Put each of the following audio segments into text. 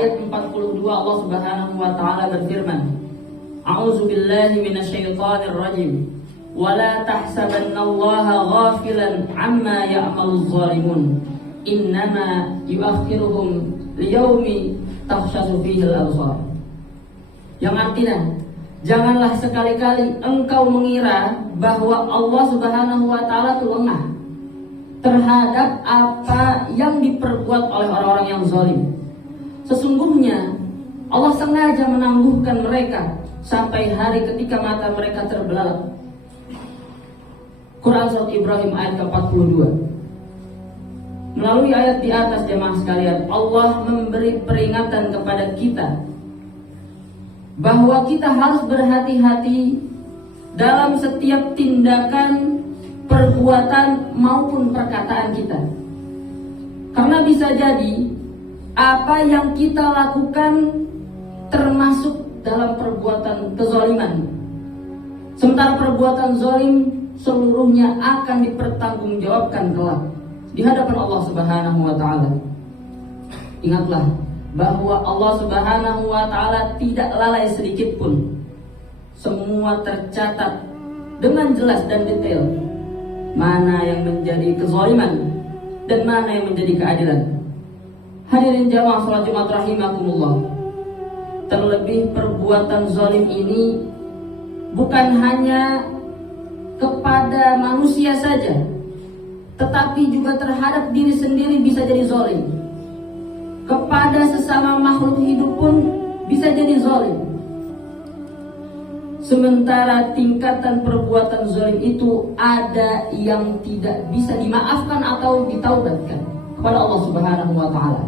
ayat 42 Allah Subhanahu wa taala berfirman, A'udzu billahi minasyaitonir rajim. Wala tahsabannallaha ghafilan amma ya'maluz zalimun. Innama yuakhiruhum liyaumi takhshasu fihi al-absar. Yang artinya, janganlah sekali-kali engkau mengira bahwa Allah Subhanahu wa taala itu lengah terhadap apa yang diperbuat oleh orang-orang yang zalim. Sesungguhnya Allah sengaja menangguhkan mereka sampai hari ketika mata mereka terbelalak. Quran Surat Ibrahim ayat ke-42. Melalui ayat di atas jemaah sekalian, Allah memberi peringatan kepada kita bahwa kita harus berhati-hati dalam setiap tindakan, perbuatan maupun perkataan kita. Karena bisa jadi apa yang kita lakukan termasuk dalam perbuatan kezaliman. Sementara perbuatan zalim seluruhnya akan dipertanggungjawabkan kelak di hadapan Allah Subhanahu wa taala. Ingatlah bahwa Allah Subhanahu wa taala tidak lalai sedikit pun. Semua tercatat dengan jelas dan detail. Mana yang menjadi kezaliman dan mana yang menjadi keadilan. Hadirin jamaah salat Jumat rahimakumullah. Terlebih perbuatan zalim ini bukan hanya kepada manusia saja, tetapi juga terhadap diri sendiri bisa jadi zalim. Kepada sesama makhluk hidup pun bisa jadi zalim. Sementara tingkatan perbuatan zalim itu ada yang tidak bisa dimaafkan atau ditaubatkan kepada Allah Subhanahu wa taala.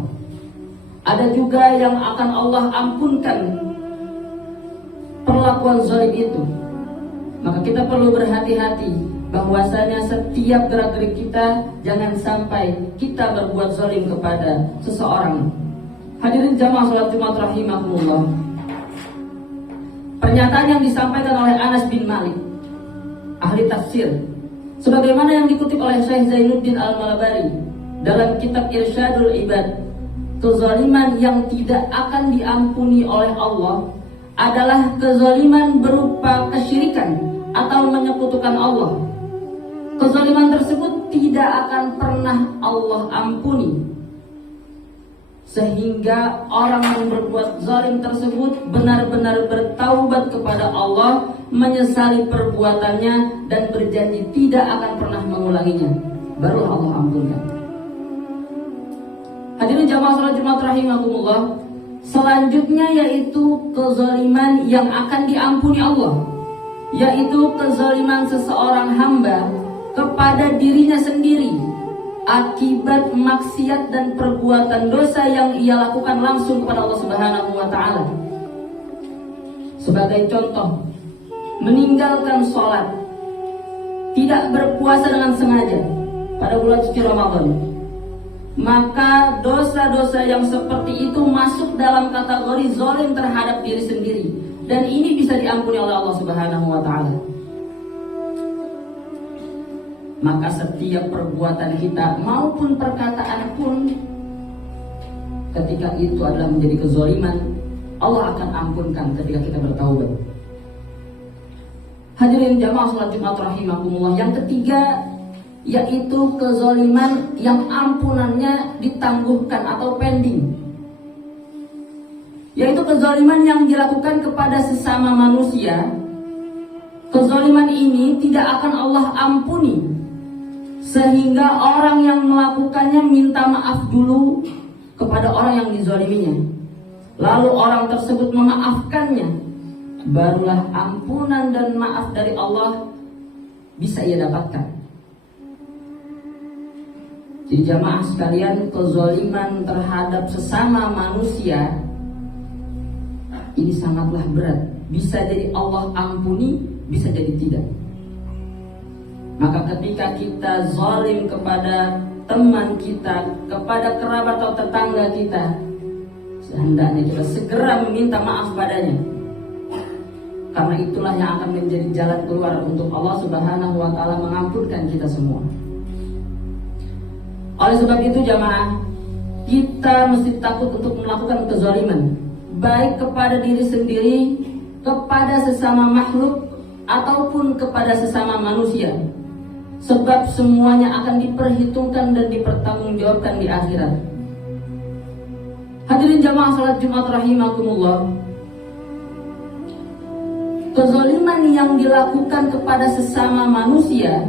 Ada juga yang akan Allah ampunkan perlakuan zalim itu. Maka kita perlu berhati-hati bahwasanya setiap gerak-gerik kita jangan sampai kita berbuat zalim kepada seseorang. Hadirin jamaah salat Jumat rahimakumullah. Pernyataan yang disampaikan oleh Anas bin Malik, ahli tafsir, sebagaimana yang dikutip oleh Syekh Zainuddin Al-Malabari dalam kitab Irsyadul Ibad, kezaliman yang tidak akan diampuni oleh Allah adalah kezaliman berupa kesyirikan atau menyekutukan Allah. Kezaliman tersebut tidak akan pernah Allah ampuni, sehingga orang yang berbuat zalim tersebut benar-benar bertaubat kepada Allah, menyesali perbuatannya dan berjanji tidak akan pernah mengulanginya. Baru Allah ampunkan. Hadirin jamaah salat Jumat rahimakumullah. Selanjutnya yaitu kezaliman yang akan diampuni Allah, yaitu kezaliman seseorang hamba kepada dirinya sendiri akibat maksiat dan perbuatan dosa yang ia lakukan langsung kepada Allah Subhanahu wa taala. Sebagai contoh, meninggalkan sholat, tidak berpuasa dengan sengaja pada bulan suci Ramadan. Maka dosa-dosa yang seperti itu masuk dalam kategori zalim terhadap diri sendiri, dan ini bisa diampuni oleh Allah Subhanahu wa taala. Maka setiap perbuatan kita maupun perkataan pun, ketika itu adalah menjadi kezaliman, Allah akan ampunkan ketika kita bertaubat. Hadirin jamaah salat Jumat rahimakumullah. Yang ketiga yaitu kezaliman yang ampunannya ditangguhkan atau pending, yaitu kezaliman yang dilakukan kepada sesama manusia. Kezaliman ini tidak akan Allah ampuni, sehingga orang yang melakukannya minta maaf dulu kepada orang yang dizaliminya, lalu orang tersebut memaafkannya, barulah ampunan dan maaf dari Allah bisa ia dapatkan. Jadi jamaah sekalian, kezaliman terhadap sesama manusia ini sangatlah berat. Bisa jadi Allah ampuni, bisa jadi tidak. Maka ketika kita zalim kepada teman kita, kepada kerabat atau tetangga kita, hendaknya kita segera meminta maaf padanya. Karena itulah yang akan menjadi jalan keluar untuk Allah Subhanahu wa taala mengampunkan kita semua. Oleh sebab itu jamaah, kita mesti takut untuk melakukan kezaliman, baik kepada diri sendiri, kepada sesama makhluk, ataupun kepada sesama manusia. Sebab semuanya akan diperhitungkan dan dipertanggungjawabkan di akhirat. Hadirin jamaah salat Jumat rahimakumullah. Kezaliman yang dilakukan kepada sesama manusia,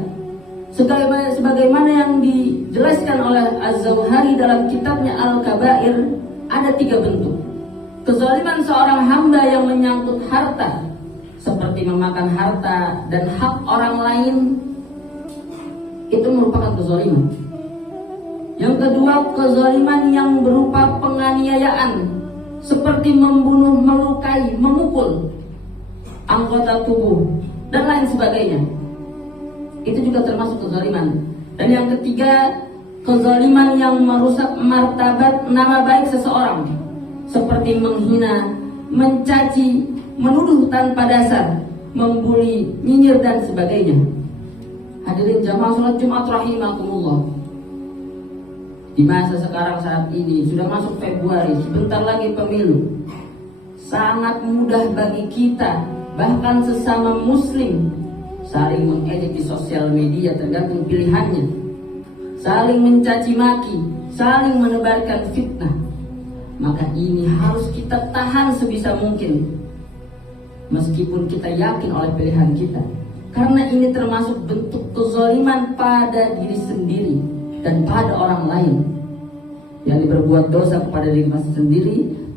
sebagaimana yang dijelaskan oleh Az-Zawhari dalam kitabnya Al-Kabair, ada 3 bentuk. Kezaliman seorang hamba yang menyangkut harta, seperti memakan harta dan hak orang lain, itu merupakan kezaliman. Yang kedua, kezaliman yang berupa penganiayaan, seperti membunuh, melukai, memukul anggota tubuh dan lain sebagainya. Itu juga termasuk kezaliman. Dan yang ketiga, kezaliman yang merusak martabat nama baik seseorang, seperti menghina, mencaci, menuduh tanpa dasar, membuli, nyinyir dan sebagainya. Hadirin jamaah salat Jumat rahimakumullah. Di masa sekarang saat ini sudah masuk Februari, sebentar lagi pemilu. Sangat mudah bagi kita, bahkan sesama muslim, saling mengedit di sosial media tergantung pilihannya, saling mencaci maki, saling menebarkan fitnah. Maka ini harus kita tahan sebisa mungkin, meskipun kita yakin oleh pilihan kita, karena ini termasuk bentuk kezaliman pada diri sendiri dan pada orang lain, yang berbuat dosa kepada diri sendiri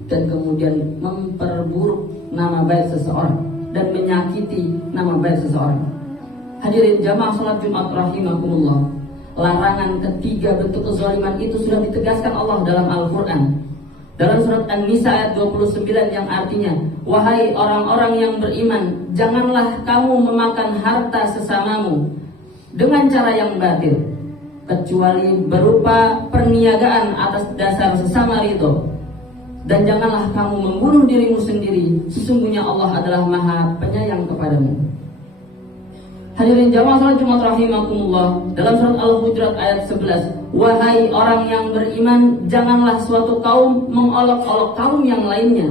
dan kemudian memperburuk nama baik seseorang dan menyakiti nama baik seseorang. Hadirin jamaah salat Jumat rahimakumullah. Larangan ketiga bentuk kezaliman itu sudah ditegaskan Allah dalam Al-Quran, dalam surat An-Nisa ayat 29, yang artinya, wahai orang-orang yang beriman, janganlah kamu memakan harta sesamamu dengan cara yang batil, kecuali berupa perniagaan atas dasar sesama ridho. Dan janganlah kamu membunuh dirimu sendiri, sesungguhnya Allah adalah Maha Penyayang kepadamu. Hadirin jamaah salat Jumat rahimakumullah, dalam surat Al-Hujurat ayat 11, wahai orang yang beriman, janganlah suatu kaum mengolok-olok kaum yang lainnya,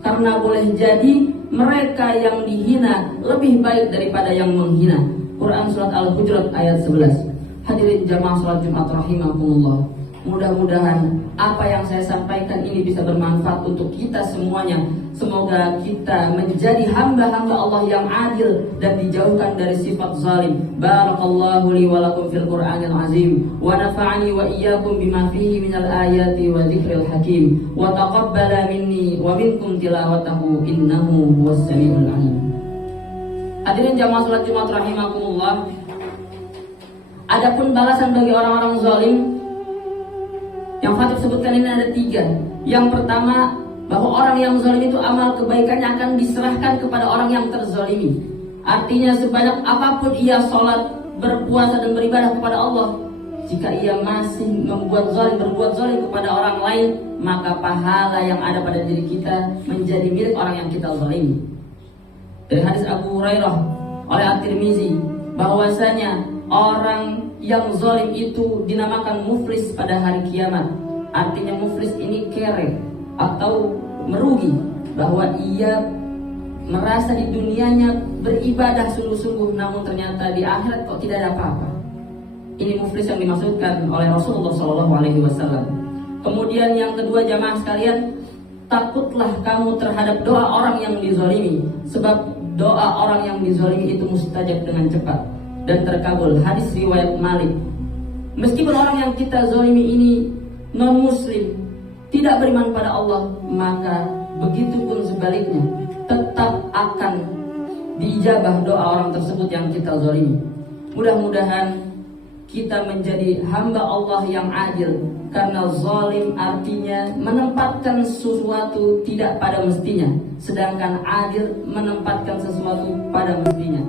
karena boleh jadi mereka yang dihina lebih baik daripada yang menghina. Quran surat Al-Hujurat ayat 11. Hadirin jamaah salat Jumat rahimakumullah, mudah-mudahan apa yang saya sampaikan ini bisa bermanfaat untuk kita semuanya. Semoga kita menjadi hamba-hamba Allah yang adil dan dijauhkan dari sifat zalim. Barakallahu li wa lakum fil Qur'anil azim, wa nafa'ani wa iyyakum bima fihi minal ayati wa dzikril hakim, wa taqabbala minni wa minkum tilawatahu innahu huwas samiul alim. Hadirin jamaah salat Jumat rahimakumullah. Adapun balasan bagi orang-orang zalim yang Khatib sebutkan ini ada 3. Yang pertama, bahwa orang yang zalim itu amal kebaikannya akan diserahkan kepada orang yang terzalimi. Artinya sebanyak apapun ia sholat, berpuasa dan beribadah kepada Allah, jika ia masih berbuat zalim kepada orang lain, maka pahala yang ada pada diri kita menjadi milik orang yang kita zalimi. Dari hadis Abu Hurairah oleh At-Tirmizi, bahwasanya orang yang zalim itu dinamakan muflis pada hari kiamat. Artinya muflis ini kere atau merugi, bahwa ia merasa di dunianya beribadah sungguh-sungguh, namun ternyata di akhirat kok tidak ada apa-apa. Ini muflis yang dimaksudkan oleh Rasulullah SAW. Kemudian yang kedua, jamaah sekalian, takutlah kamu terhadap doa orang yang dizalimi, sebab doa orang yang dizalimi itu mustajab dengan cepat dan terkabul. Hadis riwayat Malik. Meskipun orang yang kita zalimi ini non muslim, tidak beriman pada Allah, maka begitupun sebaliknya, tetap akan diijabah doa orang tersebut yang kita zalimi. Mudah-mudahan kita menjadi hamba Allah yang adil, karena zalim artinya menempatkan sesuatu tidak pada mestinya, sedangkan adil menempatkan sesuatu pada mestinya.